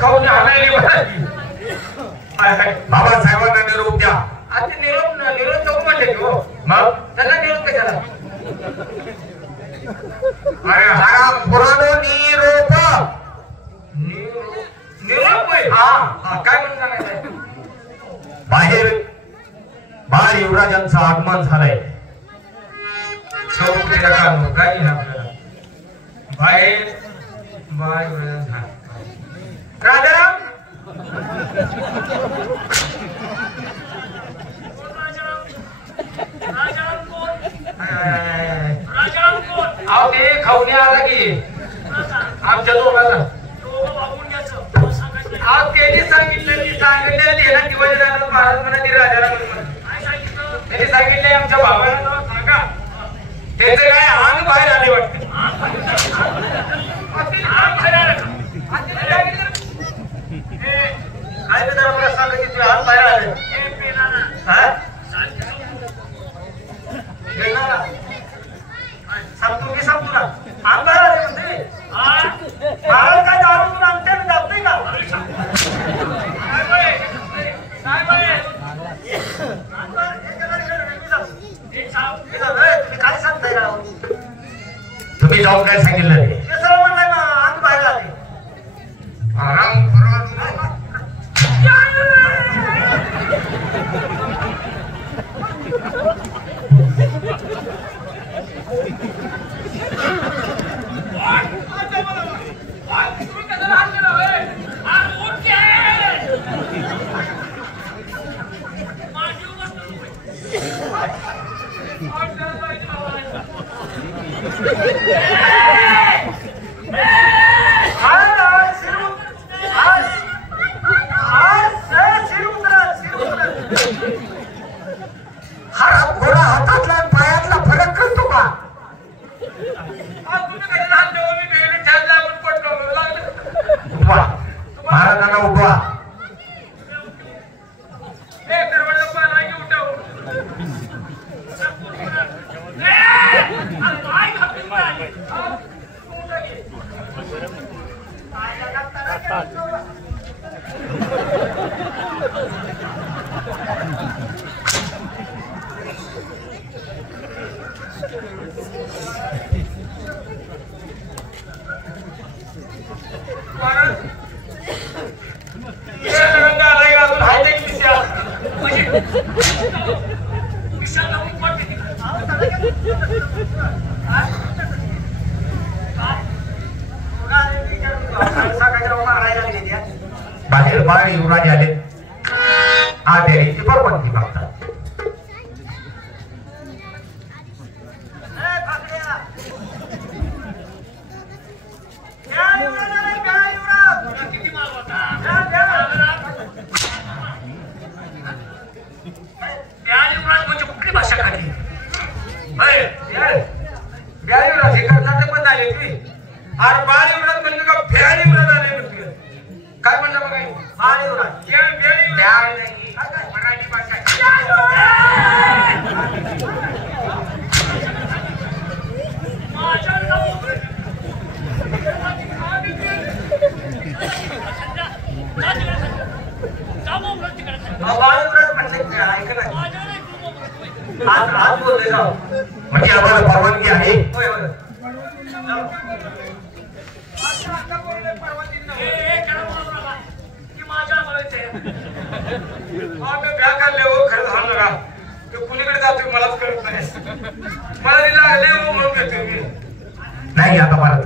खाऊन बाबासाहेबांना निरोप द्या. आता निरोप नको म्हणते की हो. मग त्यांना निरोप कशाला? अरे हा पुराणो निरोप निरोप हा काय म्हणून सांगायचं? बाहेर बाळ युवराजांचं आगमन झालंय. चौकीच्या काढून काही नाही आपल्याला. बाहेर बाळ युवराजांचा राजाराम अहो ते खाऊन आला की आमच्या दोघांना त्यांनी सांगितलं महाराज म्हणा राजाला त्यांनी सांगितले आमच्या बाबाला सांगा. त्याच काय अंग बाहेर आले वाटते. काय तर मला सांगा की तुझे अंग बाहेर आले. सांगतो की सांगतो ना अंग बाहेर आले म्हणते. महाराज काय दारू आणते मी जातोय का? तुम्ही काय सांगताय राव? तुम्ही जाऊन काय सांगितलं ते सर्व म्हणलंय ना अंग बाहेर आले. महाराजांना उठवा. बाहेर बाळ युवराज आले. आदेरीची परवानगी मागतात. म्हणजे कुठली भाषा खाली युवराज हे कर्नाटक मध्ये आले तुम्ही. अरे बाळ युवराज म्हणजे का भ्याल युवराज आले म्हणते. काय म्हणलं बघा बाळ युवराज मराठी भाषा म्हणजे आम्हाला परवानगी आहे. कुणीकडे जातोय मलाच कळत नाही. नाही आता भारत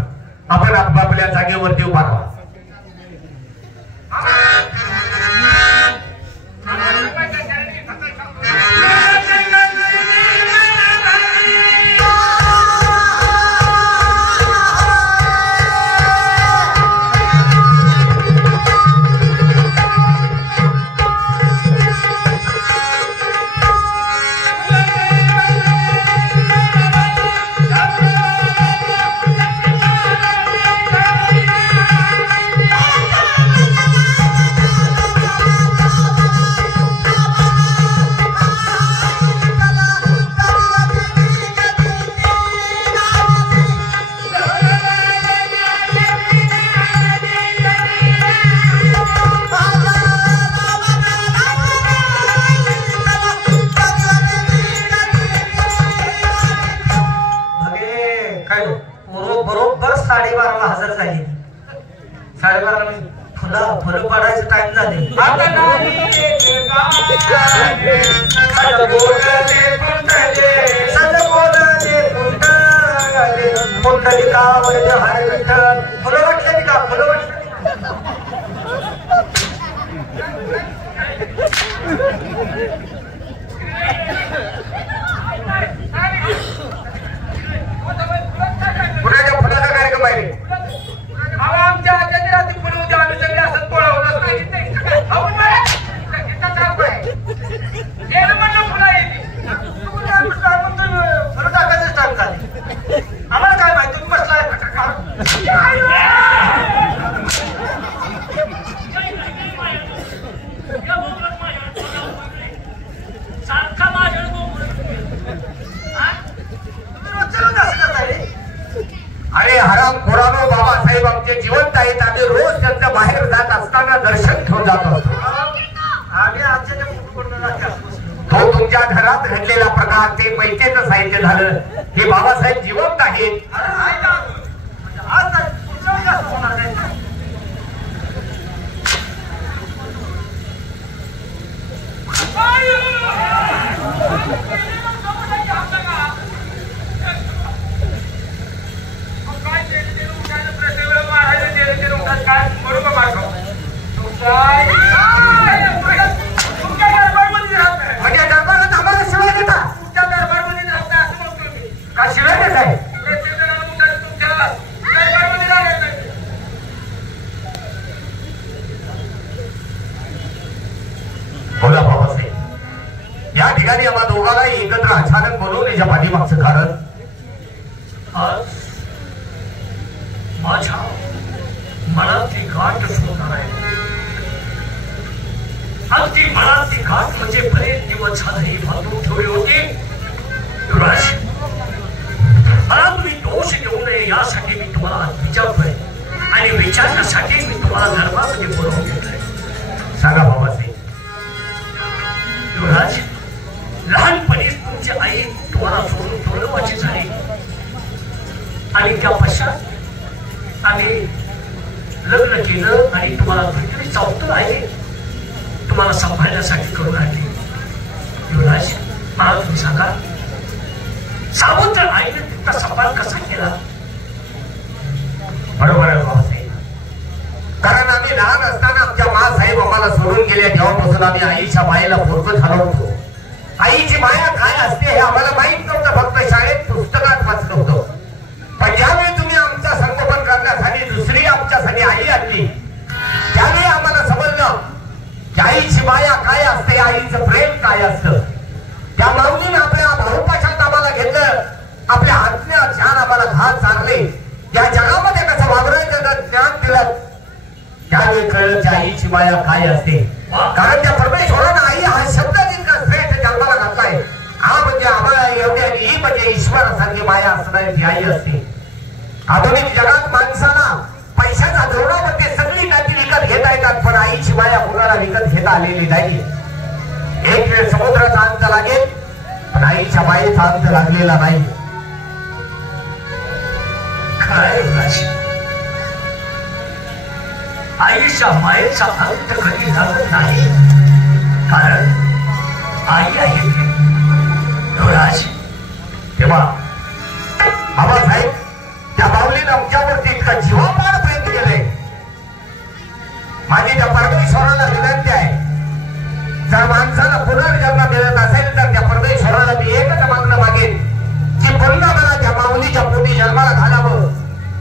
आपण आपापल्या जागेवरती उभा राहा. काय बरोबर 12:30ला हजर झाली. 12:30 फुलं पडायचं टाइम झाले. आता नाही पुंडलिकावर हर विठ्ठल. फुलं वाटली का? फुलं वाटली. कुणाच्या फुलाचा कार्यक्रम आहे आमच्या रात्री फुलं उद्या आम्ही सगळे असत पोळा होत फुलं टाकायचं टाइम झाले. आम्हाला काय माहिती तुम्ही बसलाय अरे हराम खोरानो बाबासाहेब आमचे जिवंत आहेत. आम्ही रोज त्यांच्या बाहेर जात असताना दर्शन घेऊन जात असतो. तो तुमच्या घरात घडलेला प्रकार ते पैसेचं साहित्य झालं. हे बाबासाहेब जिवंत आहेत. म्हणजे दरबारात आम्हाला शिवाय देता. तुमच्या दरबारमध्ये राहता असं म्हणतो मी. का शिवाय देत आहे? बोला बाबासाहेब, या ठिकाणी आम्हा दोघांना एकत्र अचानक बोलवण्याच्या पाठीमागचं कारण आज माझ्या मनातली गाठ सोडणार आहे. अगदी मनातली गाठ म्हणजे बरेच दिवस झाले बांधून ठेवली होती. युवराज, मला तुम्ही दोष देऊ नये यासाठी मी तुम्हाला विचारतोय आणि विचारण्यासाठी मी तुम्हाला दरबारामध्ये बोलवून घेतलंय. सांगा बाबासाहेब. युवराज, लहानपणीच तुमची आई तुम्हाला सोडून थोडवाची झाली आणि त्या पश्चात आम्ही लग्न केलं आणि तुम्हाला पृथ्वी चौथं आहे तुम्हाला सांभाळण्यासाठी करून आणली. युवराज, मला तुम्ही सांगा, सावत्र आईने तुमचा सांभाळ कसा केला? बरोबर आहे बाबासाहेब. कारण आम्ही लहान असताना आमच्या मासाहेब आम्हाला सोडून गेले. तेव्हापासून आम्ही आईच्या मायेला पोरकं झालो होतो. आईची माया काय असते हे आम्हाला माहित नव्हतं. फक्त शाळेत पुस्तकात वाचलं होतं. पण ज्यावेळी तुम्ही आमचं संगोपन करण्यासाठी दुसरी आमच्यासाठी आई आणली, त्यावेळी आम्हाला समजलं की आईची माया काय असते, आईचं प्रेम काय असतं. त्या माऊलीने आपल्या भाऊपाशात आम्हाला घेतलं, आपल्या आज्ञा ज्ञान आम्हाला घात चालले, या जगामध्ये कसं वावरायचं ज्ञान दिलं. त्यावेळी कळलं की आईची माया काय असते. कारण त्या परमेश्वरानं आई हा शब्द जितका श्रेष्ठ जन्माला घातलाय. हा म्हणजे आम्हाला एवढी आणि ही म्हणजे ईश्वरासारखी माया असणारी ती आई असते. आधुनिक जगात माणसाला पैशाच्या जोरामध्ये सगळी नाती विकत घेता येतात, पण आईची माया कुणाला विकत घेता आलेली नाही. एक वेळ समुद्राचा अंत लागेल, पण आईच्या मायेचा अंत लागलेला नाही. काय आईच्या मायेचा अंत कधी लागत नाही, कारण आई आहे. युवराज, तेव्हा बाबासाहेब, त्या बावलीनं आमच्यावरती इतका जीवापाड प्रेम केले. माझी त्या परमेश्वराला विनंती आहे, जर माणसाला पुनर्जन्म मिळत असेल तर त्या परमेश्वराला मी एकच मागणं मागेन की पुन्हा मला त्या माऊलीच्या पोटी जन्माला घालावं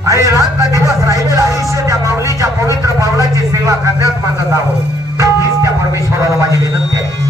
आणि रात्र दिवस राहिलेलं आयुष्य त्या माऊलीच्या पवित्र पावलाची सेवा करण्यात माझं जावं. हीच त्या परमेश्वराला माझी विनंती आहे.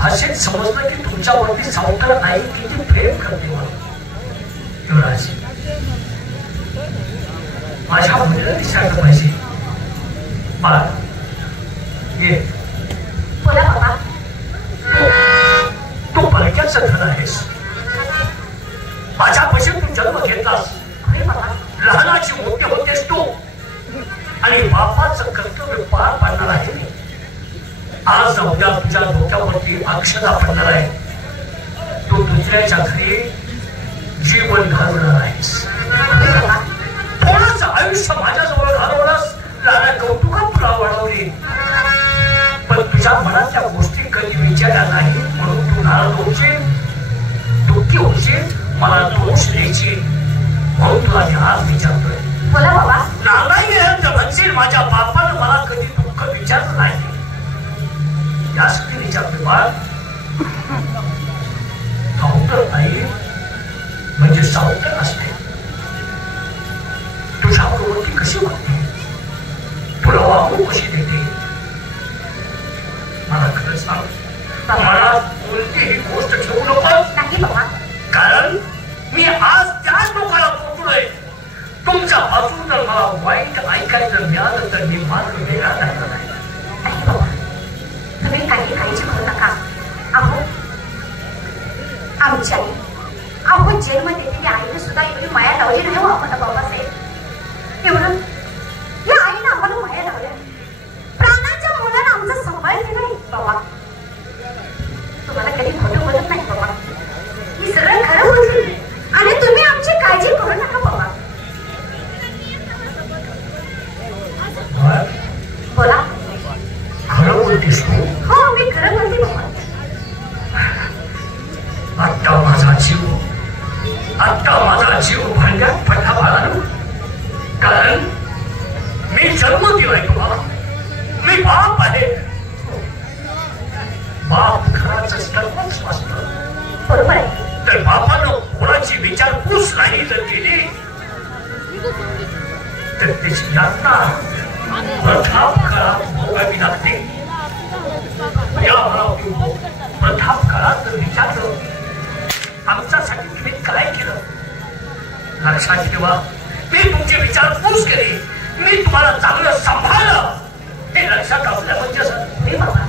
भाषेत समजलं की तुमच्यावरती सावकार आई किती प्रेम करते युवराज. माझ्या मुलीला विचारलं पाहिजे. बाळा ये. बोला बाबा. तू बलक्याचं धन आहेस. माझ्यापाशी तू जन्म घेतलास. लहानाची मोठी होतेस तू आणि बापाचं कर्तव्य पार पाडणार आहे मी. आज उद्या तुझ्या डोक्यावरती अक्षता पडणार आहे. तू दुसऱ्याच्या घरी जीवन घालवणार आहेस. थोडंसं आयुष्य माझ्याजवळ घालवलंस. लाला कौतुकात तुला वाढवली. पण तुझ्या मनातल्या गोष्टी कधी विचारल्या नाही म्हणून तू नाराज होशील, दुःखी होशील, मला दोष द्यायची म्हणून तुला मी आज विचारतोय. बोला बाबा. नारायण म्हणशील माझ्या बापानं मला कधी दुःख विचारलं नाही यासाठी विचारतोय. बाळ सावतर आई म्हणजे सावतर असते. तुझ्या प्रवृत्ती कशी वागते, तुला वागू कशी देते मला खरं सांग. मला कोणतीही गोष्ट ठेवू नकोस. नाही बाबा. कारण मी आज त्याच लोकांना पोचलोय. तुमच्या पासून जर मला वाईट ऐकायचं मिळालं तर मी मात्र वेगळा राहिला नाही. नाही बाबा, तुम्ही काही काळजी करू नका. अहो आमची आई, अहो जन्म देलेली आईने सुद्धा एवढी माया लावली नाही हो आम्हाला बाबासाहेब. एवढं या आईने आम्हाला माया लावल्या. प्राणाच्या मुलानं आमचा सांभाळ केला नाही बाबा. तुम्हाला कधी खोटं बोलत नाही बाबा. ही सरळ खरं बोलते आणि तुम्ही आमची काळजी करू नका बाबा. बोला. खरं बोलतेस तू? हो मी खरं बोलते बाबा. आता माझा जीव भांड्यात पडला बाळानं. कारण मी जन्म दिलाय तुम्हाला. मी बाप आहे. बाप घराचं सर्वच असतं. बरोबर आहे. तर बापानं कोणाची विचारपूस नाही जर केली तर त्याची यातना प्रताप काळात भोगावी लागते. प्रताप काळात जर विचारलं आमच्यासाठी तुम्ही काय केलं, लक्षात ठेवा मी तुमची विचारपूस केली, मी तुम्हाला चांगलं सांभाळलं हे लक्षात असल्या म्हणजे सर बाबा.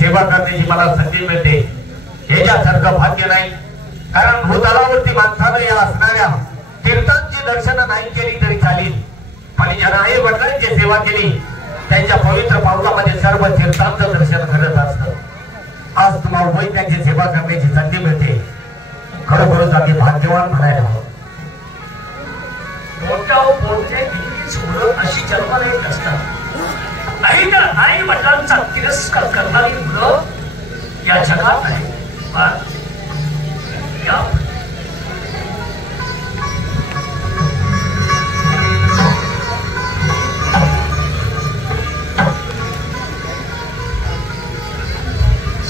सेवा करण्याची मला संधी मिळते याच्यासारखं भाग्य नाही. कारण भूतलावरती माणसानं या असणाऱ्या तीर्थांची दर्शनं नाही केली तरी चालेल, पण ज्यांना आई वडिलांची सेवा केली त्यांच्या पवित्र पावलामध्ये सर्व तीर्थांचं दर्शन घडत असतं. आज तुम्हाला वय त्यांची सेवा करण्याची संधी मिळते. खरोखरच आम्ही भाग्यवान म्हणायला हवं. मोठ्या बोलते अशी जन्माला येत असतात. आई तर आई वडिलांचा तिरस्कार करणारी मुलं या जगात आहे.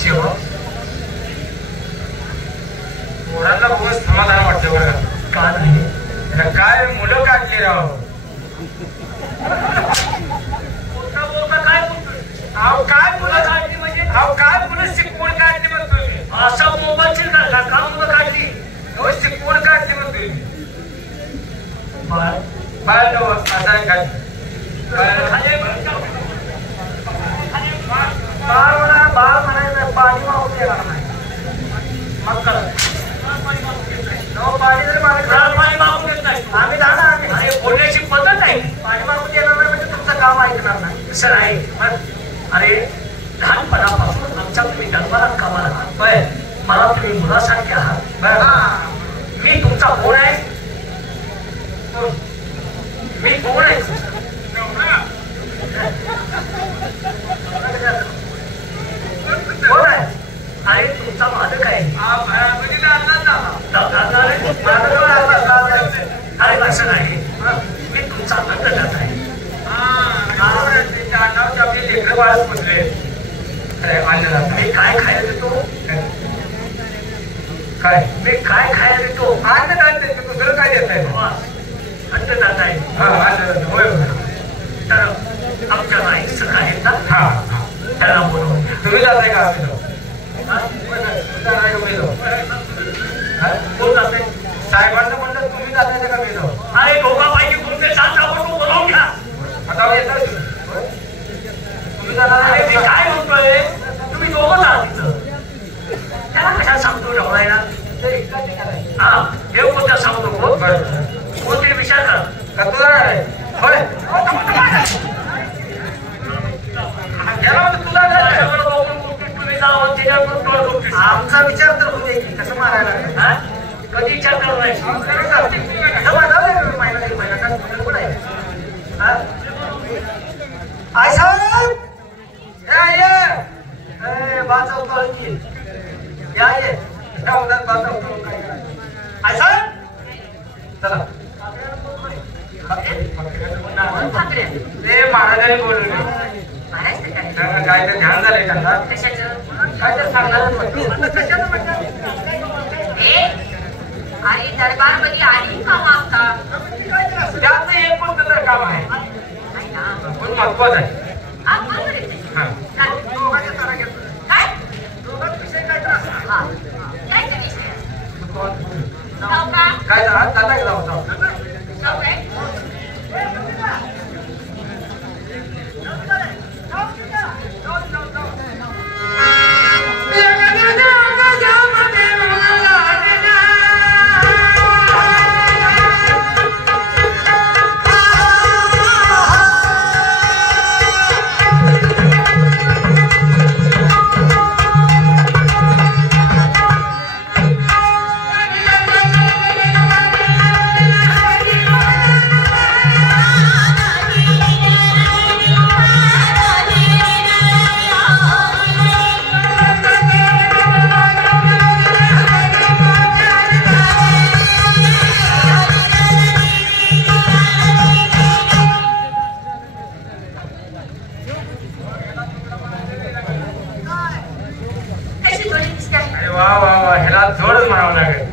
शिव पोरांना खूपच समाधान वाटतं बरं का नाही. काय मुलं काढली राव. काय मुलं काढली म्हणजे काय मुलं शिकवून काढली म्हणतो मी. असा मोबाईल का मुलं काढली शिकवून काढली म्हणतोय मी. बाळ असा काढली बाळ पाणी मागून येणार नाही मग करा पाणी जरी पाणी मागून येत नाही आम्ही जाणार आणि बोलण्याची पद्धत आहे पाणी मागून येणार नाही म्हणजे तुमचं काम ऐकणार नाही सर आहे अरे लहानपणापासून आमच्या तुम्ही जन्माला कामाला मला तुम्ही मुलासारखे आहात मी तुमचा कोण आहे मी कोण आहे कोण आहे अरे तुमचा मालक आहे अरे असं नाही मी तुमचा अन्नदाता आहे मी काय खायला देतो काय मी काय खायला देतो अन्नदान देतो दुसरं काय देत नाही अन्नदाता आहे होय तर आमच्या नाही सगळं आहेत ना त्याला बोलवून तुम्ही जाताय का कोण जाते साहेबांना म्हणलं तुम्ही जाताय का मी अरे दोघा पाहिजे कोणते चालता म्हणून बोलावून घ्या आता येतात तुम्ही जाणार अरे मी काय म्हणतोय तुम्ही दोघं जा तिथं त्याला कशाला सांगतो ढवळायला हा देव कोणत्या सांगतो कोणतरी विचार करा का तू जाणार आहे होय आमचा विचार तर होते की कसं मारायला कधी विचार करत नाही महाराजांनी बोलले काय तर ध्यान झालंय त्यांना काय तर सांगणार आणि दरबारमध्ये आणि काम असतात त्यात एक पण तर काम आहे पण महत्वाचं आहे काय जाता जोडच म्हणावं लागेल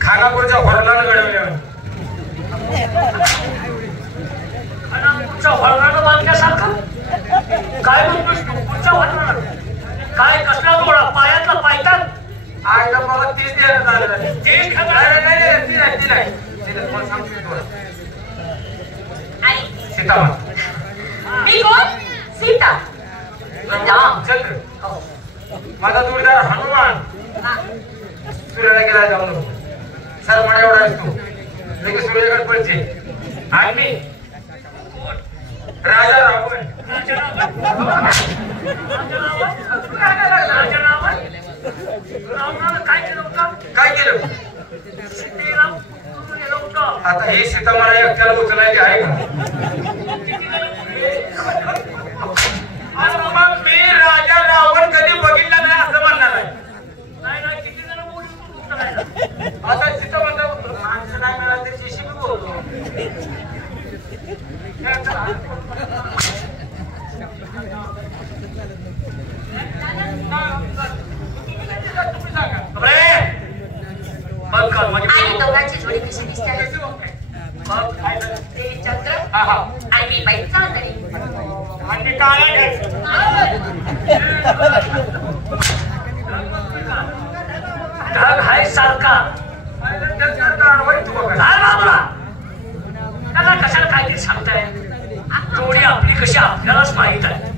खानापूरच्या हॉर्नानं घडवल्या खानापूरच्या हॉर्नानं बांधण्यासारखं काय म्हणतोस तू पुढच्या हॉर्नानं काय कसला गोळा पायातला पायतात आईला मला तीच द्यायला झालं ती नाही सीता मी कोण सीता माझा जोडीदार हनुमान सूर्याला गेला जाऊन सर म्हणा एवढा असतो लगेच सूर्याकडे पडते आणि मी राजा रावण काय केलं आता ही सीता मला एकट्याला उचलायची आहे का मी राजा रावण कधी बघितला नाही असं म्हणणार आहे आता सीता म्हणतात माणसं नाही मिळालं तर जेशी मी बोलतो आणि दोघांची जोडी कशी दिसते ते चंद्र आणि मी बाई चांदणी आणि काय ढग हाय सारखा त्याला कशाला काय ते सांगताय जोडी आपली कशी आपल्यालाच माहित आहे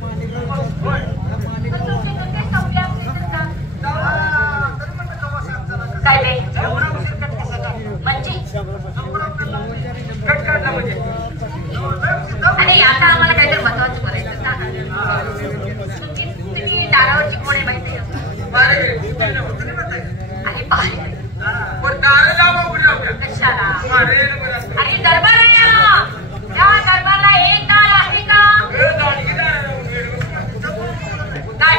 काय बे एवढा उशीर कट कसा का म्हणजे कट काढला म्हणजे आणि आता आम्हाला काहीतरी महत्वाचं बोलायचं तुम्ही दारावरची कोण आहे माहिती आणि बाहेर कशाला आणि दरबार त्या दरबारला एक दार आहे का काय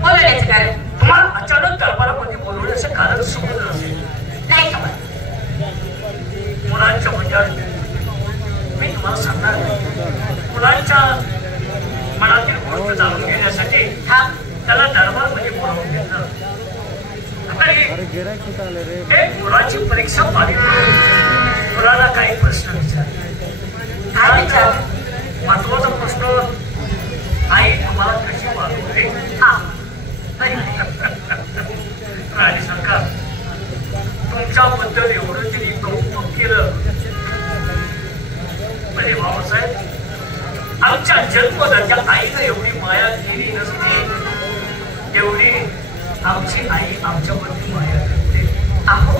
बोलवण्याचं कारण तुम्हाला अचानक दरबारामध्ये बोलवण्याचं कारण समजलं असेल नाही समज मुलांच्या मंडळ मी तुम्हाला सांगणार मुलांच्या मनातील गोष्ट जाणून घेण्यासाठी हा त्याला दरबारमध्ये बोलावून घेतलं आता एक मुलाची परीक्षा पाहिली मुलाला काही प्रश्न काय विचार महत्वाचा प्रश्न आई तुम्हाला कशी वागवते हा राणी सरकार तुमच्याबद्दल एवढं तरी कौतुक केलं म्हणजे भाऊसाहेब आमच्या जन्मदात्या आईनं एवढी माया केली नसती एवढी आमची आई आमच्याबद्दल माया करते अहो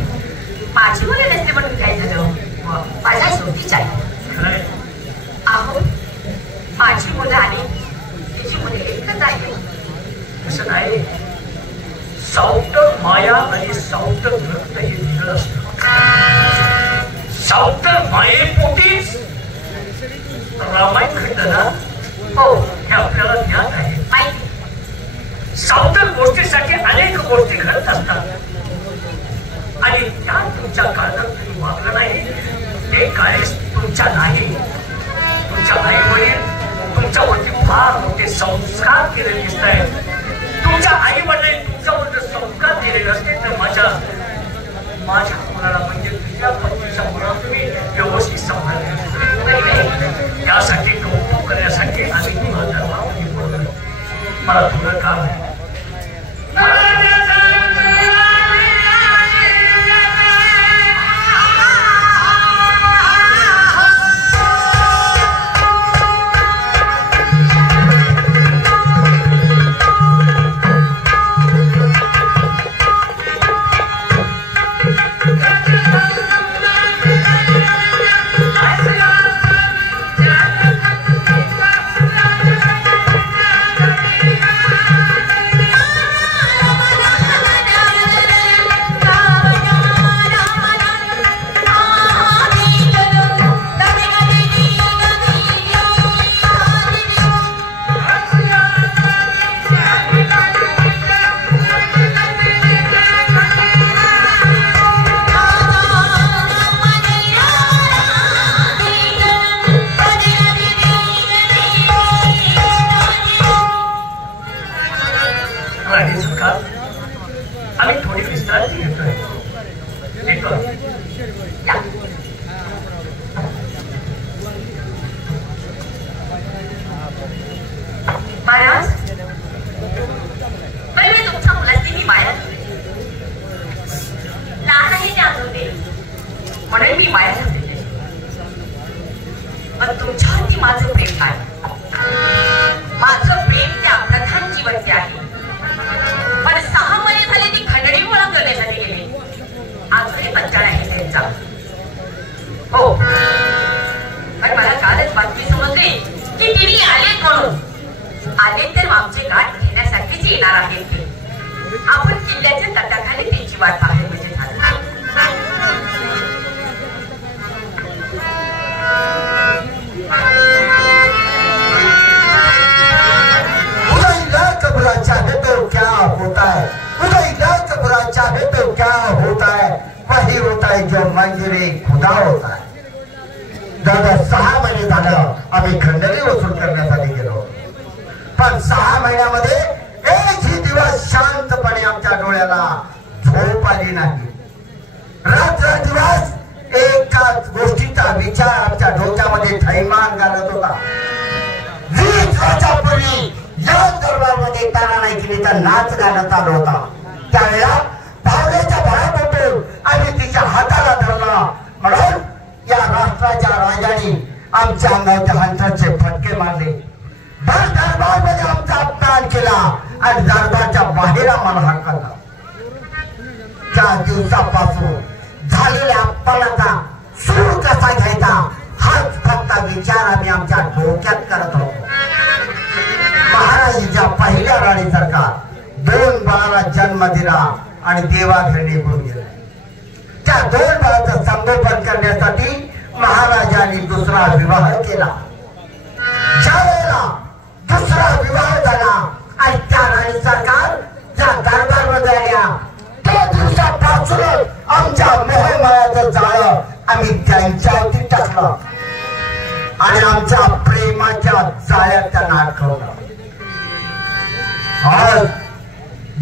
माझी मुलं नसते म्हणून काय झालं माझ्या शेवटीच आहे खरंय अहो माझी मुलं आणि तिची मुले एकच आहे असं नाही सावट माया आणि सावट रक्त हे वेगळं असतं सावट मायेपोटीच रामायण घडलं हो हे आपल्याला ज्ञात आहे माहिती सावतर गोष्टीसाठी अनेक गोष्टी घडत असतात आणि त्या तुमच्या काळात तुम्ही वागलं नाही ते काळेस तुमच्या नाही तुमच्या आई वडील तुमच्यावरती फार मोठे संस्कार केलेले दिसत आहेत तुमच्या आई वडील तुमच्यावर संस्कार दिलेले असते तर माझ्या मुलाला म्हणजे तुझ्या पत्नीच्या मुलाला तुम्ही व्यवस्थित सांभाळले यासाठी कौतुक करण्यासाठी आम्ही तुम्हाला दरबारामध्ये बोलवलं मला थोडं काम आहे आम्ही थोडी विश्रांती घेतोय महाराज पहिले तुमच्या मुलाची मी माया लहान आहे त्या होते म्हणून मी माया घातली पण तुमच्यावरती माझं प्रेम नाही माझं प्रेम त्या प्रधानची वरती आहे पण 6 महिने झाले ती खंडणी वळण करण्यासाठी गेली अजूनही पंचाळ आहे त्यांचा हो पण मला कालच बातमी समजली की तिने आले म्हणून आले तर आमचे गाठ घेण्यासाठीच येणार आहेत ते आपण किल्ल्याच्या तटाखाली त्यांची वाट पाहायला म्हणजे बुरा चाहे तो क्या होता है उधर इलाज बुरा चाहे तो क्या होता है वही होता है जो मंजूरी खुदा होता है दादा 6 महिने झालं आम्ही खंडणी वसूल करण्यासाठी गेलो पण 6 महिन्यामध्ये एकही दिवस शांतपणे आमच्या डोळ्याला झोप आली नाही रात्रदिवस एकाच गोष्टीचा विचार आमच्या डोक्यामध्ये थैमान घालत होता 20 वर्षापूर्वी या दरबारमध्ये ताना नाही केली तर नाच गाणं चालू होता त्यावेळेला भावनेच्या भरात होतो आणि तिच्या हाताला धरला म्हणून या राष्ट्राच्या राजाने आमच्या अंगावरच्या हंसाचे फटके मारले, भर दरबारमध्ये आमचा अपमान केला आणि दरबारच्या बाहेर आम्हाला हाकलला. त्या दिवसापासून झालेल्या अपमानाचा सूड कसा घ्यायचा हाच फक्त विचार आम्ही आमच्या डोक्यात करत होतो. महाराजांच्या पहिल्या राणी सरकार 2 बाळाला जन्म दिला आणि देवाघरी निघून गेला. त्या 2 बाळाचं संगोपन करण्यासाठी महाराजांनी दुसरा विवाह केला. ज्या वेळेला दुसरा विवाह झाला आणि त्या राणी सरकार ज्या दरबारमध्ये आल्या त्या दिवसापासूनच आमच्या मोहमायाचं जाळं आम्ही त्यांच्यावरती टाकलं आणि आमच्या प्रेमाच्या जाळ्यात त्यांना अडकवलं. आज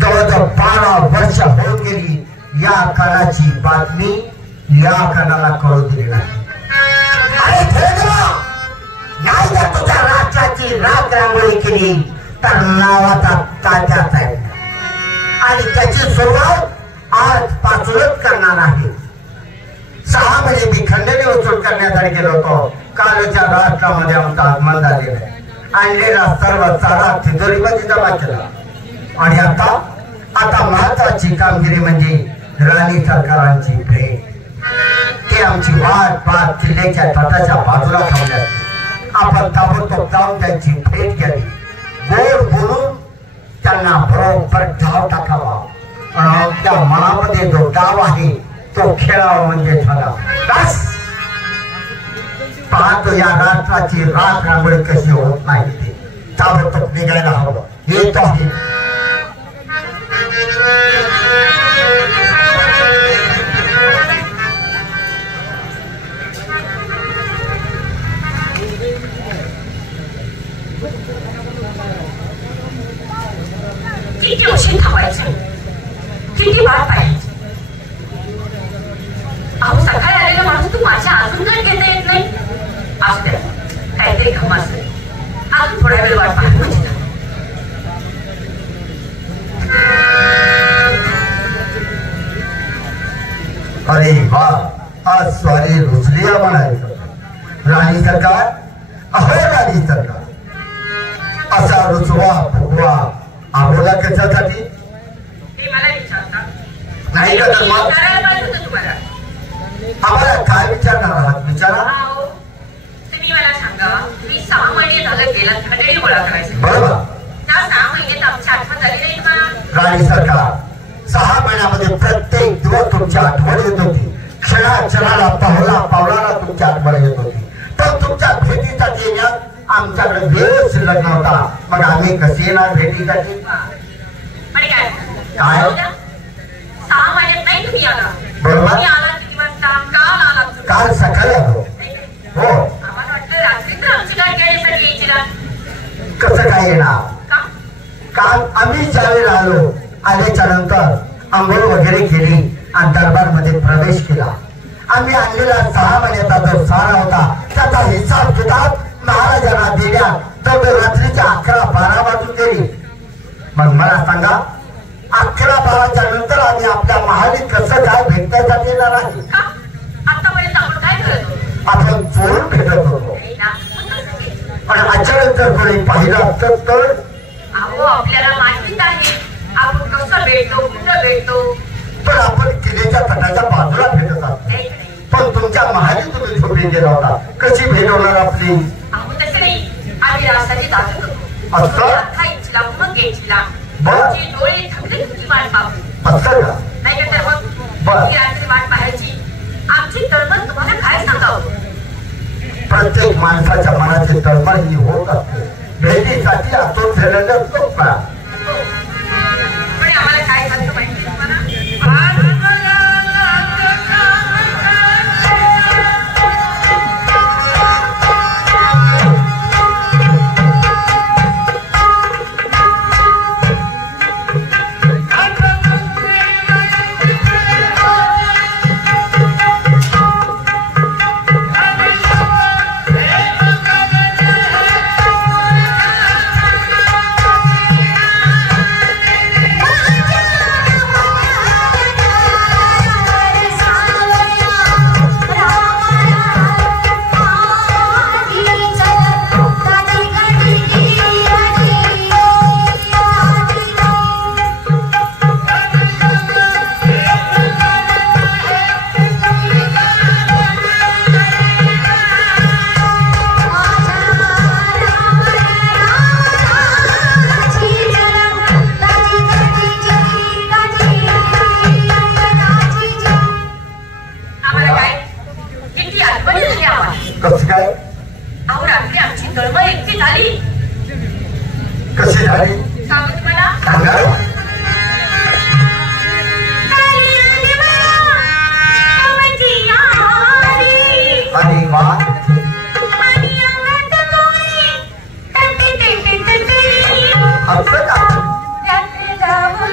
जवळजवळ 12 वर्ष होत गेली या कणाची बातमी या कणाला कळू दिली नाही. नाही जर तुझ्या राष्ट्राची राख रांगोळी केली तर नावाचा तात्याच आहे आणि त्याची सुरुवात आजपासूनच करणार आहे. 6 महिने मी खंडणी वसूल करण्यासाठी गेलो होतो. कालच्या राष्ट्रामध्ये आमचं आगमन झालेलं आहे. आणलेला सर्व चारा तिजोरीमध्ये जमा केला आणि आता महत्वाची कामगिरी म्हणजे राणी सरकारांची भेट. ते आमची वाट किल्ल्याच्या तटाच्या बाजूला थांबल्याची. आपण ताबडतोब जाऊन त्यांची भेट घ्यावी, गोड बोलून त्यांना बरोबर डाव टाकावा. पण त्या मनामध्ये जो डाव आहे तो खेळावा म्हणजे झाला. बस पाहतो या राष्ट्राची राख रांगोळी कशी होत नाही ते. ताबडतोब निघायला हवं. येतो आहे किती उशीर थांबायचं, किती वाट पाहायची. अहो सकाळी आलेला माणूस तू माझ्या अजून काय घेता येत नाही. असू द्या काहीतरी घम असेल. अजून थोडा वेळ वाट पाहत म्हणजे अरे वा, आज स्वारी रुचलिया म्हणायचं. राणी सरकार, अहो राणी सरकार, असा रुचवा फुगवा आम्हाला कशासाठी ते मला विचारतात नाही का? तर मग तुम्हाला आम्हाला काय विचारणार आहात? विचारा. तुम्ही मला सांगा, तुम्ही 6 महिने झालं गेला खंडणी गोळा करायचं. बरोबर. त्या 6 महिन्यात आमची आठवण झाली नाही तुम्हाला? राणी सरकार, 6 महिन्यामध्ये प्रत्येक दिवस तुमची आठवण येत होती. क्षणाला पावलाला तुमची आठवण येत होती. पण तुमच्या भेटीसाठी येण्यात आमच्याकडे वेळ शिल्लक नव्हता. मग आम्ही कसे येणार भेटीसाठी? काय 6 महिन्यात नाही तुम्ही आला. बरोबर. किती वाजता? काल आला. काल सकाळी आलो. हो. आम्हाला वाटतं रात्री तर आमची काय केळीसाठी यायची ना. कसं काय येणार? काल आम्ही ज्यावेळेला आल्याच्या नंतर आंघोळ वगैरे केली आणि दरबारमध्ये प्रवेश केला. आम्ही आणलेला 6 महिन्याचा जो सारा होता त्याचा हिसाब किताब महाराजांना देण्यात तर रात्रीच्या 11-12 वाजून गेली. मग मला सांगा, 11-12च्या नंतर आम्ही आपल्या महाली कसं काय भेटण्यासाठी येणार आहे? आतापर्यंत आपण काय करतो? आपण चोरून भेटत होतो. पण अचानक जर कोणी पाहिलं तर अहो आपल्याला माहितीच आहे आपण कसं भेटतो, कुठं भेटतो. पण आपण किल्ल्याच्या तटाच्या बाजूला भेटत आहोत. पण तुमच्या महाली तुम्ही झोपी गेला होता. कशी भेट होणार आपली? अहो तसं नाही, आम्ही राष्ट्राची दाखल होतो. असं खायचीला मग घ्यायचीला तुमची डोळे थकले तुमची वाट पाहू. असं का? नाही का? तर मग ती रात्री वाट पाहायची. आमची तळमळ तुम्हाला काय सांगावं? प्रत्येक माणसाच्या मनाची तळमळ ही होत असते. भेटीसाठी आतून फिरलेलं असतो का? पण आम्हाला काय सांगतो माहिती तुम्हाला? कशी झाली सांगू तुम्हाला सांगा आणि वा असं का जाऊन